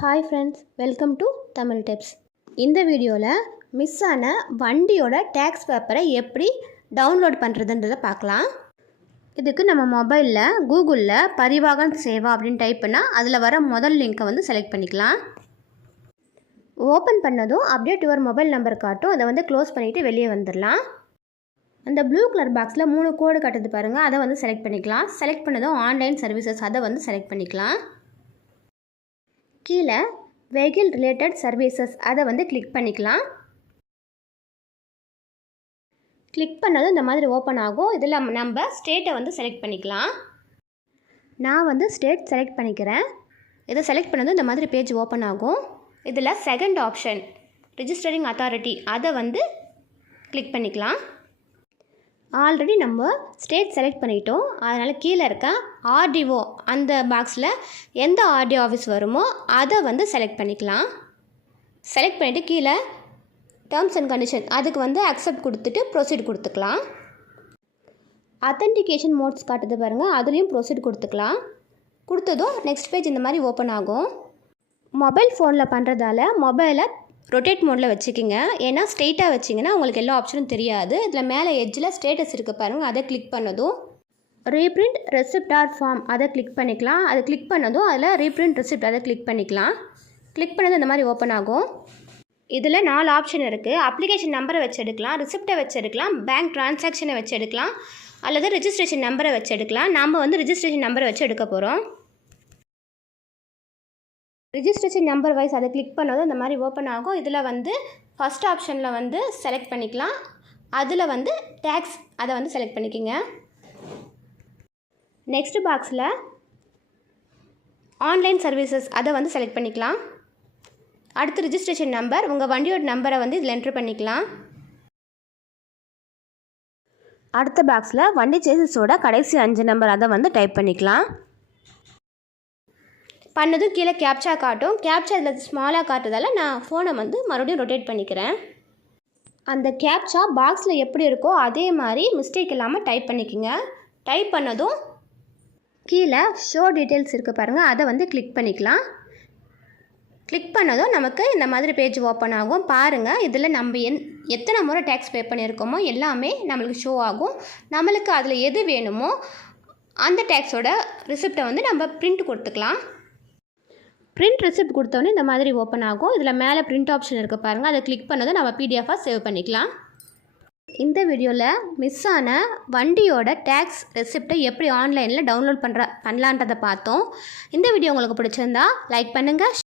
Hi friends, welcome to Tamil tips. இந்த வீடியோவில் miss ஆன வண்டியோட டேக்ஸ் பேப்பரை எப்படி டவுன்லோட் பண்ணுறதுன்றதை பார்க்கலாம். இதுக்கு நம்ம மொபைலில் கூகுளில் பரிவாகன் சேவா அப்படின்னு டைப் பண்ணால் அதில் வர முதல் லிங்க்கை வந்து செலக்ட் பண்ணிக்கலாம். ஓப்பன் பண்ணதும் அப்டேட் யுவர் மொபைல் நம்பர் காட்டும். அதை வந்து க்ளோஸ் பண்ணிவிட்டு வெளியே வந்துடலாம். அந்த ப்ளூ கலர் பாக்ஸில் 3 கோடு காட்டுது பாருங்கள், அதை வந்து செலக்ட் பண்ணிக்கலாம். செலக்ட் பண்ணதும் ஆன்லைன் சர்வீசஸ் அதை வந்து செலக்ட் பண்ணிக்கலாம். கீழே வெஹிக்கிள் ரிலேட்டட் சர்வீசஸ் அதை வந்து கிளிக் பண்ணிக்கலாம். கிளிக் பண்ணதும் இந்த மாதிரி ஓப்பன் ஆகும். இதில் நம்ம ஸ்டேட்டை வந்து செலக்ட் பண்ணிக்கலாம். நான் வந்து ஸ்டேட் செலக்ட் பண்ணிக்கிறேன். இதை செலக்ட் பண்ணதும் இந்த மாதிரி பேஜ் ஓப்பன் ஆகும். இதில் செகண்ட் ஆப்ஷன் ரிஜிஸ்டரிங் அத்தாரிட்டி அதை வந்து கிளிக் பண்ணிக்கலாம். ஆல்ரெடி நம்ம ஸ்டேட் செலக்ட் பண்ணிட்டோம், அதனால் கீழே இருக்க ஆர்டிஓ அந்த பாக்ஸில் எந்த ஆர்டிஓ ஆஃபீஸ் வருமோ அதை வந்து செலக்ட் பண்ணிக்கலாம். செலக்ட் பண்ணிவிட்டு கீழே டேர்ம்ஸ் அண்ட் கண்டிஷன் அதுக்கு வந்து அக்செப்ட் கொடுத்துட்டு ப்ரொசீட் கொடுத்துக்கலாம். அத்தன்டிகேஷன் மோட்ஸ் காட்டுது பாருங்கள், அதுலேயும் ப்ரொசீட் கொடுத்துக்கலாம். கொடுத்ததும் நெக்ஸ்ட் பேஜ் இந்த மாதிரி ஓப்பன் ஆகும். மொபைல் ஃபோனில் பண்ணுறதால மொபைலை ரொட்டேட் மோடில் வச்சுக்கிங்க. ஏன்னா ஸ்ட்ரெயிட்டாக வச்சிங்கன்னா உங்களுக்கு எல்லா ஆப்ஷனும் தெரியாது. இதில் மேலே எட்ஜில் ஸ்டேட்டஸ் இருக்குது பாருங்கள், அதை கிளிக் பண்ணதும் ரீப்ரிண்ட் ரெசிப்ட் ஆர் ஃபார்ம் அதை கிளிக் பண்ணிக்கலாம். அதை கிளிக் பண்ணதும் அதில் ரீப்ரிண்ட் ரெசிப்ட் அதை கிளிக் பண்ணிக்கலாம். கிளிக் பண்ணது இந்த மாதிரி ஓப்பன் ஆகும். இதில் 4 ஆப்ஷன் இருக்குது. அப்ளிகேஷன் நம்பரை வச்சு எடுக்கலாம், ரிசிப்டை வச்சு எடுக்கலாம், பேங்க் ட்ரான்சாக்ஷனை வச்சு எடுக்கலாம், அல்லது ரிஜிஸ்ட்ரேஷன் நம்பரை வச்சு எடுக்கலாம். நாம் வந்து ரிஜிஸ்ட்ரேஷன் நம்பரை வச்சு எடுக்க போகிறோம். ரிஜிஸ்ட்ரேஷன் நம்பர் வைஸ் அதை கிளிக் பண்ணதும் இந்த மாதிரி ஓப்பன் ஆகும். இதில் வந்து ஃபஸ்ட் ஆப்ஷனில் வந்து செலக்ட் பண்ணிக்கலாம். அதில் வந்து டேக்ஸ் அதை வந்து செலக்ட் பண்ணிக்கோங்க. நெக்ஸ்ட் பாக்ஸில் ஆன்லைன் சர்வீசஸ் அதை வந்து செலக்ட் பண்ணிக்கலாம். அடுத்து ரிஜிஸ்ட்ரேஷன் நம்பர் உங்கள் வண்டியோட நம்பரை வந்து இதில் என்ட்ரு பண்ணிக்கலாம். அடுத்த பாக்ஸில் வண்டி சேசிஸோட கடைசி 5 நம்பர் அதை வந்து டைப் பண்ணிக்கலாம். பண்ணதும் கீழே கேப்சா காட்டும். கேப்சா இதில் ஸ்மாலாக காட்டுறதால நான் ஃபோனை வந்து மறுபடியும் ரொட்டேட் பண்ணிக்கிறேன். அந்த கேப்சா பாக்ஸில் எப்படி இருக்கோ அதே மாதிரி மிஸ்டேக் இல்லாமல் டைப் பண்ணிக்கோங்க. டைப் பண்ணதும் கீழே ஷோ டீட்டெயில்ஸ் இருக்குது பாருங்கள், அதை வந்து கிளிக் பண்ணிக்கலாம். கிளிக் பண்ணதும் நமக்கு இந்த மாதிரி பேஜ் ஓப்பன் ஆகும். பாருங்கள், இதில் நம்ம எத்தனை முறை டேக்ஸ் பே பண்ணியிருக்கோமோ எல்லாமே நம்மளுக்கு ஷோ ஆகும். நம்மளுக்கு அதில் எது வேணுமோ அந்த டேக்ஸோட ரிசிப்டை வந்து நம்ம பிரிண்ட் கொடுத்துக்கலாம். பிரிண்ட் ரிசிப்ட் கொடுத்தோன்னே இந்த மாதிரி ஓப்பன் ஆகும். இதில் மேலே பிரிண்ட் ஆப்ஷன் இருக்குது பாருங்கள், அதை கிளிக் பண்ணதும் நம்ம பிடிஎஃபாக சேவ் பண்ணிக்கலாம். இந்த வீடியோவில் மிஸ் ஆன வண்டியோட டேக்ஸ் ரெசிப்டை எப்படி ஆன்லைனில் டவுன்லோட் பண்ணலான்றதை பார்த்தோம். இந்த வீடியோ உங்களுக்கு பிடிச்சிருந்தா லைக் பண்ணுங்கள்.